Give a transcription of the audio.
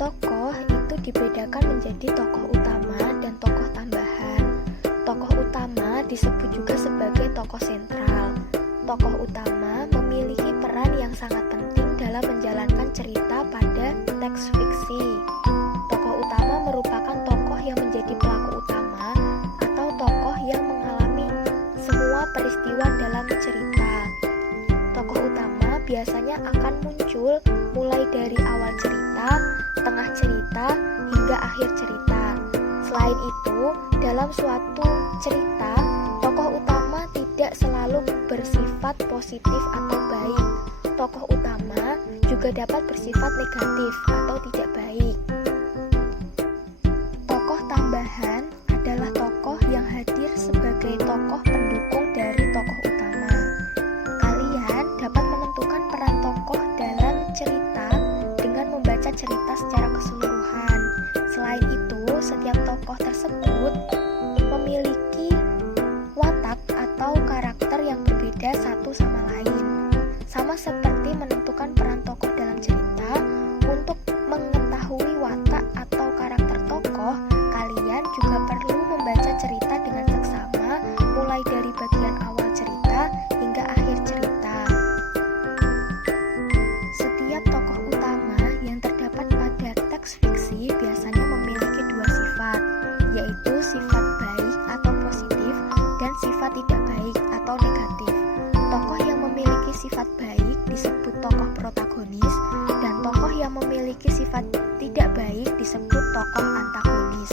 Tokoh itu dibedakan menjadi tokoh utama dan tokoh tambahan. Tokoh utama disebut juga sebagai tokoh sentral. Tokoh utama memiliki peran yang sangat penting dalam menjalankan cerita pada teks fiksi. Tokoh utama merupakan tokoh yang menjadi pelaku utama atau tokoh yang mengalami semua peristiwa dalam cerita. Tokoh utama biasanya akan muncul mulai dari awal cerita, tengah cerita, hingga akhir cerita. Selain itu, dalam suatu cerita, tokoh utama tidak selalu bersifat positif atau baik. Tokoh utama juga dapat bersifat negatif atau tidak baik. Tokoh tambahan adalah tokoh yang hadir sebagai tokoh pendukung dari tokoh utama. Kalian dapat menentukan peran tokoh dalam cerita dengan membaca cerita secara keseluruhan. Selain itu, setiap tokoh tersebut memiliki watak atau karakter yang berbeda satu sama lain. Sama seperti menentukan peran tokoh dalam cerita, untuk mengetahui watak atau karakter tokoh, kalian juga perlu membaca cerita dengan seksama, mulai dari bagian awal cerita hingga akhir cerita. Setiap tokoh utama yang terdapat pada teks fiksi biasanya memiliki dua sifat, yaitu sifat baik atau positif dan sifat tidak baik atau negatif. Tokoh yang memiliki sifat baik disebut tokoh protagonis, dan tokoh yang memiliki sifat tidak baik disebut tokoh antagonis.